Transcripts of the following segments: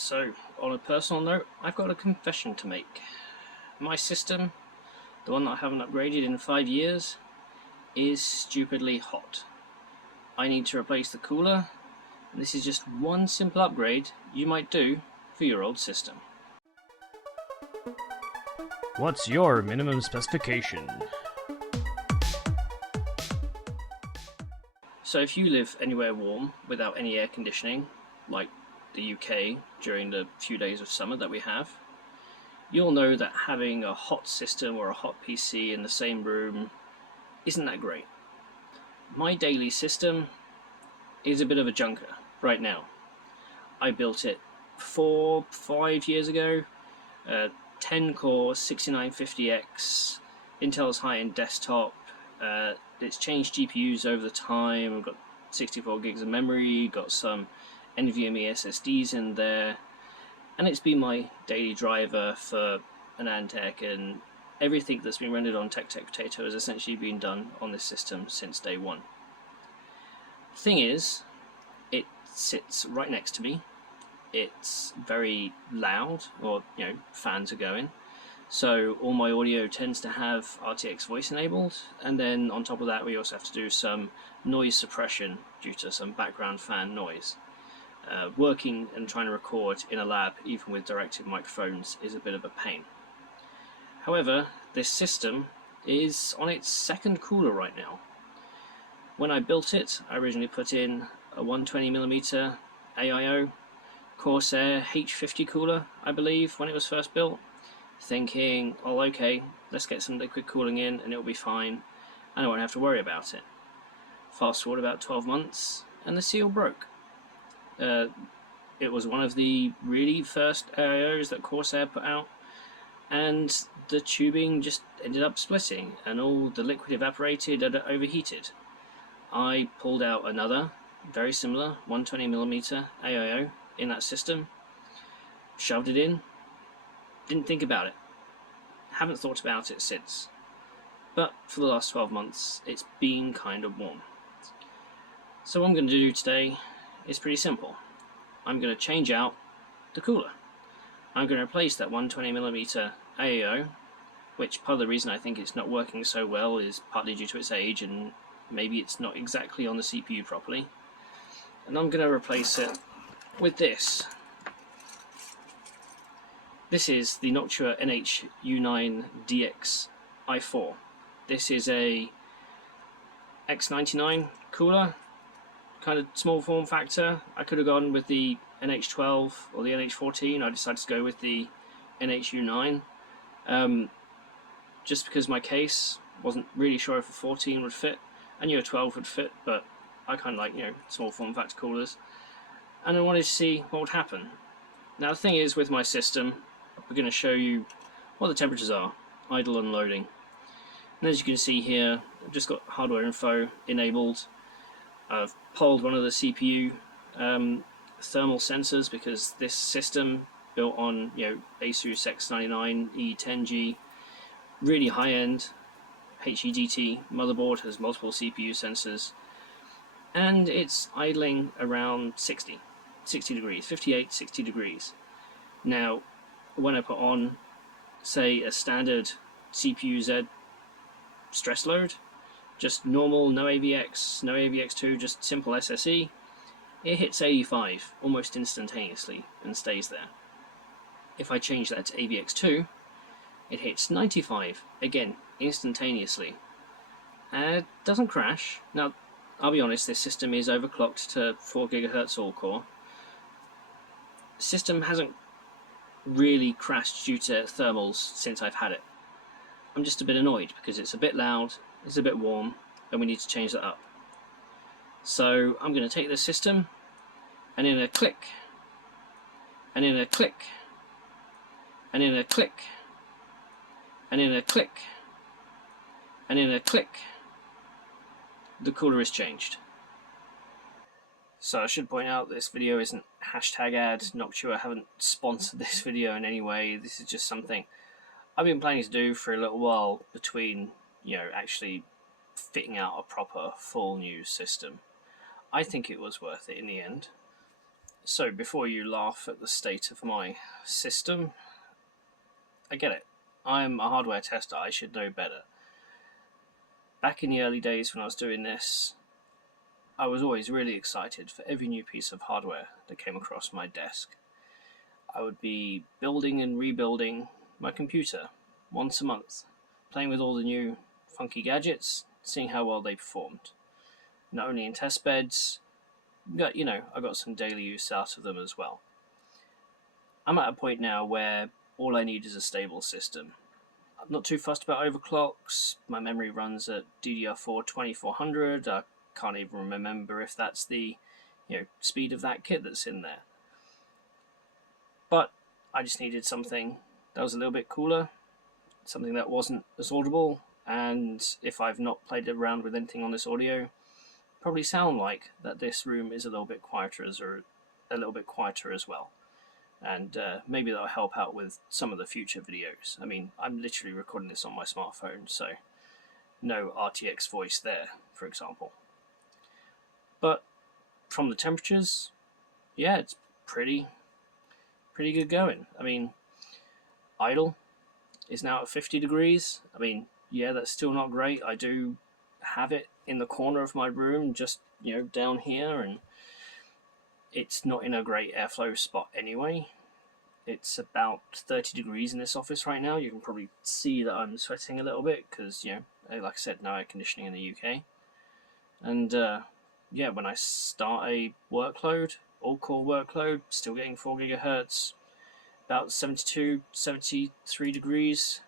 So, on a personal note, I've got a confession to make. My system, the one that I haven't upgraded in 5 years, is stupidly hot. I need to replace the cooler, and this is just one simple upgrade you might do for your old system. What's your minimum specification? So if you live anywhere warm without any air conditioning, like the UK during the few days of summer that we have, you'll know that having a hot system or a hot PC in the same room isn't that great. My daily system is a bit of a junker right now. I built it 4-5 years ago, 10 core 6950X, Intel's high-end desktop. It's changed GPUs over the time. I've got 64 gigs of memory, got some NVMe SSDs in there, and it's been my daily driver for an Antec, and everything that's been rendered on TechTechPotato has essentially been done on this system since day one. The thing is, it sits right next to me. It's very loud, or fans are going, so all my audio tends to have RTX voice enabled, and then on top of that we also have to do some noise suppression due to some background fan noise. Working and trying to record in a lab, even with directed microphones, is a bit of a pain. However, this system is on its second cooler right now. When I built it, I originally put in a 120mm AIO Corsair H50 cooler, I believe, when it was first built, thinking, oh okay, let's get some liquid cooling in and it'll be fine, and I won't have to worry about it. Fast forward about 12 months, and the seal broke. It was one of the really first AIOs that Corsair put out, and the tubing just ended up splitting, and all the liquid evaporated and overheated. I pulled out another, very similar, 120mm AIO in that system, shoved it in, didn't think about it. Haven't thought about it since. But for the last 12 months, it's been kind of warm. So what I'm going to do today is pretty simple. I'm going to change out the cooler. I'm going to replace that 120mm AIO, which part of the reason I think it's not working so well is partly due to its age, and maybe it's not exactly on the CPU properly. And I'm going to replace it with this. This is the Noctua NH-U9DX i4. This is a X99 cooler, kind of small form factor. I could have gone with the NH12 or the NH14. I decided to go with the NH-U9 just because my case wasn't really sure if a 14 would fit. I knew a 12 would fit, but I kind of like small form factor coolers, and I wanted to see what would happen. Now the thing is, with my system, we're going to show you what the temperatures are, idle and loading. And as you can see here, I've just got hardware info enabled. I've polled one of the CPU thermal sensors, because this system built on Asus X99 E10G, really high-end HEDT motherboard, has multiple CPU sensors, and it's idling around 60 degrees, 58, 60 degrees. Now, when I put on, say, a standard CPU-Z stress load, just normal, no AVX, no AVX2, just simple SSE, it hits 85 almost instantaneously and stays there. If I change that to AVX2, it hits 95, again, instantaneously. It doesn't crash. Now, I'll be honest, this system is overclocked to 4 GHz all-core. The system hasn't really crashed due to thermals since I've had it. I'm just a bit annoyed because it's a bit loud, it's a bit warm, and we need to change that up. So I'm going to take this system, and in a click, and in a click, and in a click, and in a click, and in a click, the cooler is changed. So I should point out this video isn't #ad Noctua. I haven't sponsored this video in any way. This is just something I've been planning to do for a little while, between actually fitting out a proper full new system. I think it was worth it in the end. So before you laugh at the state of my system, I get it. I'm a hardware tester, I should know better. Back in the early days when I was doing this, I was always really excited for every new piece of hardware that came across my desk. I would be building and rebuilding my computer once a month, playing with all the new funky gadgets, seeing how well they performed. Not only in test beds, but I got some daily use out of them as well. I'm at a point now where all I need is a stable system. I'm not too fussed about overclocks. My memory runs at DDR4 2400. I can't even remember if that's the speed of that kit that's in there. But I just needed something that was a little bit cooler, something that wasn't as audible, and if I've not played around with anything on this audio, probably sound like that this room is a little bit quieter as well. And maybe that'll help out with some of the future videos. I mean, I'm literally recording this on my smartphone, so no RTX voice there, for example. But from the temperatures, yeah, it's pretty good going. I mean, idle is now at 50 degrees. I mean, yeah, that's still not great. I do have it in the corner of my room, just down here, and it's not in a great airflow spot anyway. It's about 30 degrees in this office right now. You can probably see that I'm sweating a little bit because, like I said, no air conditioning in the UK. And yeah, when I start a workload, all-core workload, still getting 4 gigahertz, about 72, 73 degrees.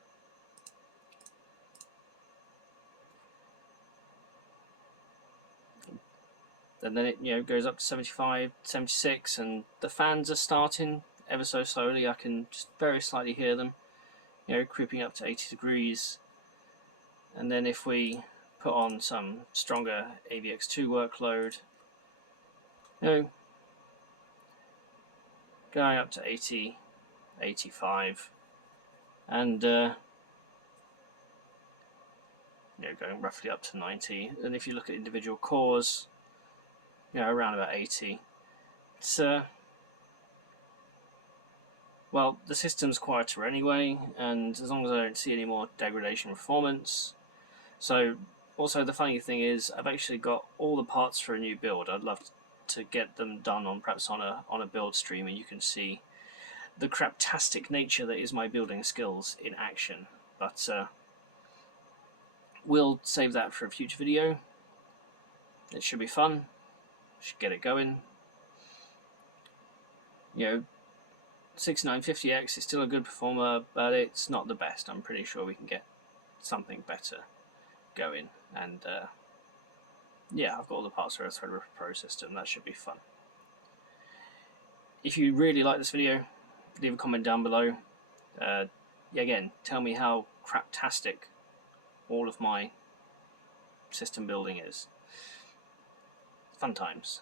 And then it goes up to 75, 76, and the fans are starting ever so slowly. I can just very slightly hear them, creeping up to 80 degrees. And then if we put on some stronger AVX2 workload, going up to 80, 85, and going roughly up to 90. And if you look at individual cores, around about 80. It's well, the system's quieter anyway, and as long as I don't see any more degradation in performance. So, also the funny thing is, I've actually got all the parts for a new build. I'd love to get them done perhaps on a build stream, and you can see the craptastic nature that is my building skills in action. But we'll save that for a future video. It should be fun. Should get it going. 6950X is still a good performer, but it's not the best. I'm pretty sure we can get something better going. And yeah, I've got all the parts for a Threadripper Pro system. That should be fun. If you really like this video, leave a comment down below. Again, tell me how craptastic all of my system building is. Fun times.